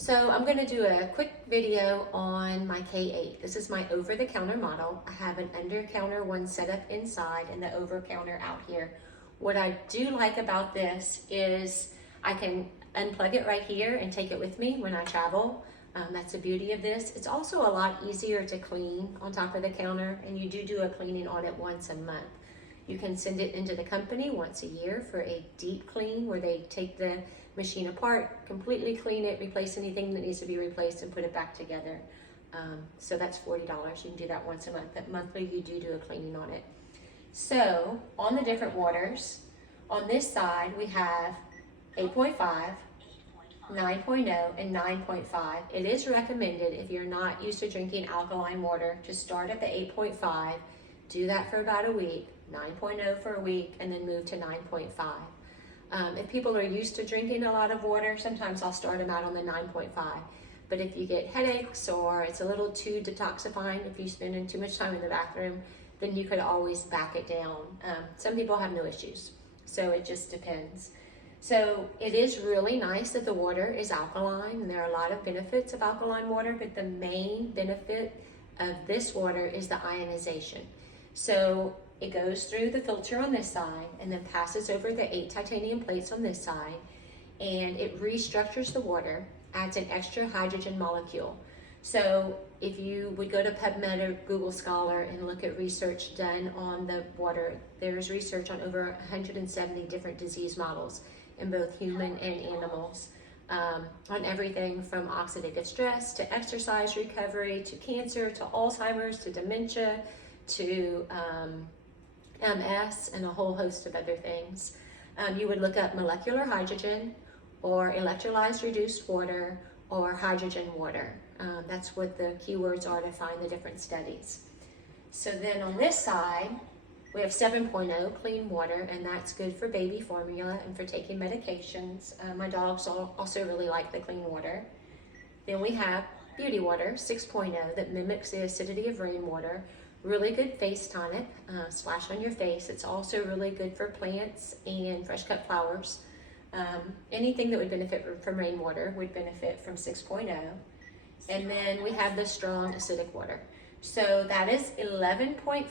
So I'm going to do a quick video on my K8. This is my over-the-counter model. I have an under-counter one set up inside and the over-counter out here. What I do like about this is I can unplug it right here and take it with me when I travel. That's the beauty of this. It's also a lot easier to clean on top of the counter, and you do a cleaning on it once a month. You can send it into the company once a year for a deep clean where they take the machine apart, completely clean it, replace anything that needs to be replaced, and put it back together. So that's $40. You can do that once a month, but monthly you do a cleaning on it. So on the different waters, on this side we have 8.5, 9.0, and 9.5. It is recommended if you're not used to drinking alkaline water to start at the 8.5, do that for about a week, 9.0 for a week, and then move to 9.5. If people are used to drinking a lot of water, sometimes I'll start them out on the 9.5. But if you get headaches or it's a little too detoxifying, if you're spending too much time in the bathroom, then you could always back it down. Some people have no issues, so it just depends. So it is really nice that the water is alkaline, and there are a lot of benefits of alkaline water, but the main benefit of this water is the ionization. So it goes through the filter on this side and then passes over the 8 titanium plates on this side, and it restructures the water, adds an extra hydrogen molecule. So if you would go to PubMed or Google Scholar and look at research done on the water, there's research on over 170 different disease models in both human and animals, on everything from oxidative stress to exercise recovery to cancer to Alzheimer's to dementia to MS and a whole host of other things. You would look up molecular hydrogen or electrolyzed reduced water or hydrogen water. That's what the keywords are to find the different studies. So then on this side, we have 7.0 clean water, and that's good for baby formula and for taking medications. My dogs also really like the clean water. Then we have beauty water, 6.0, that mimics the acidity of rainwater. Really good face tonic, splash on your face. It's also really good for plants and fresh cut flowers. Anything that would benefit from rainwater would benefit from 6.0. And then we have the strong acidic water. So that is 11.5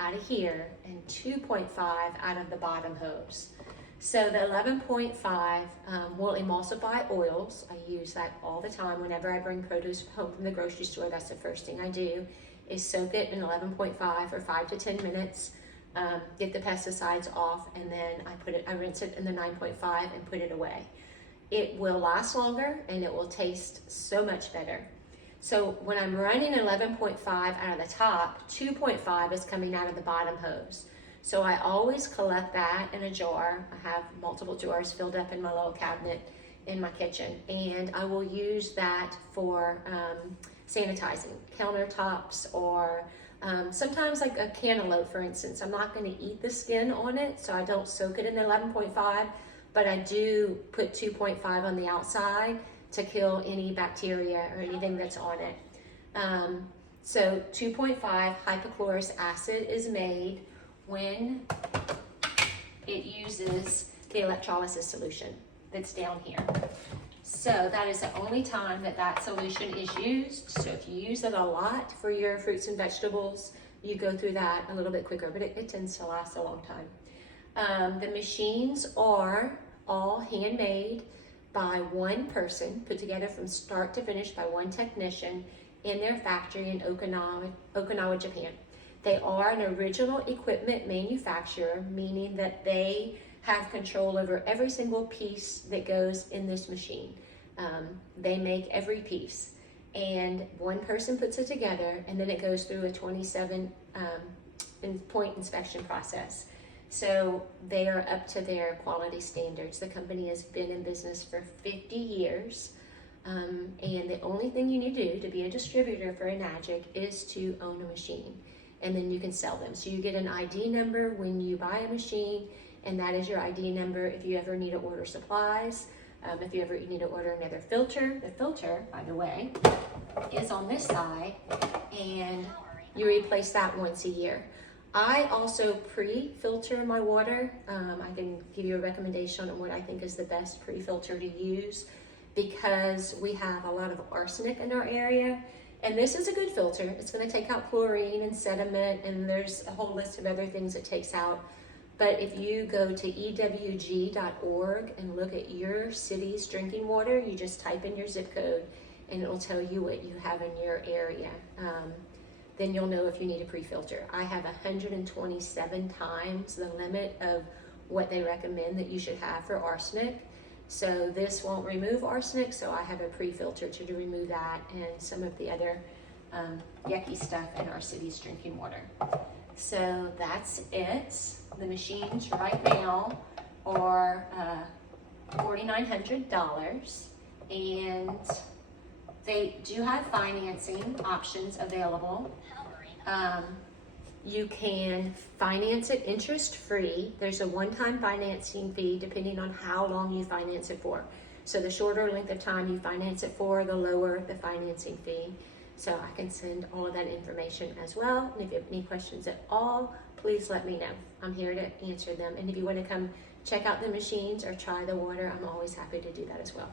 out of here and 2.5 out of the bottom hose. So the 11.5 will emulsify oils. I use that all the time whenever I bring produce home from the grocery store. That's the first thing I do, is soak it in 11.5 for 5 to 10 minutes, get the pesticides off, and then I rinse it in the 9.5 and put it away. It will last longer and it will taste so much better. So when I'm running 11.5 out of the top, 2.5 is coming out of the bottom hose. So I always collect that in a jar. I have multiple jars filled up in my little cabinet in my kitchen, and I will use that for sanitizing countertops, or sometimes like a cantaloupe, for instance. I'm not going to eat the skin on it, so I don't soak it in 11.5, but I do put 2.5 on the outside to kill any bacteria or anything that's on it. So 2.5 hypochlorous acid is made when it uses the electrolysis solution that's down here. So that is the only time that solution is used. So if you use it a lot for your fruits and vegetables, you go through that a little bit quicker, but it tends to last a long time. The machines are all handmade by one person, put together from start to finish by one technician in their factory in Okinawa, Japan. They are an original equipment manufacturer, meaning that they have control over every single piece that goes in this machine. They make every piece, and one person puts it together, and then it goes through a 27 point inspection process. So they are up to their quality standards. The company has been in business for 50 years. And the only thing you need to do to be a distributor for Enagic is to own a machine, and then you can sell them. So you get an ID number when you buy a machine, and that is your ID number if you ever need to order supplies, if you ever need to order another filter. The filter, by the way, is on this side, and you replace that once a year. I also pre-filter my water. I can give you a recommendation on what I think is the best pre-filter to use. because we have a lot of arsenic in our area. And this is a good filter. It's going to take out chlorine and sediment, and there's a whole list of other things it takes out. But if you go to ewg.org and look at your city's drinking water, you just type in your zip code and it'll tell you what you have in your area. Then you'll know if you need a pre-filter. I have 127 times the limit of what they recommend that you should have for arsenic. So this won't remove arsenic, so I have a pre-filter to remove that and some of the other yucky stuff in our city's drinking water. So that's it. The machines right now are $4,900, and they do have financing options available. You can finance it interest-free. There's a one-time financing fee depending on how long you finance it for. So the shorter length of time you finance it for, the lower the financing fee. So I can send all of that information as well. And if you have any questions at all, please let me know. I'm here to answer them. And if you want to come check out the machines or try the water, I'm always happy to do that as well.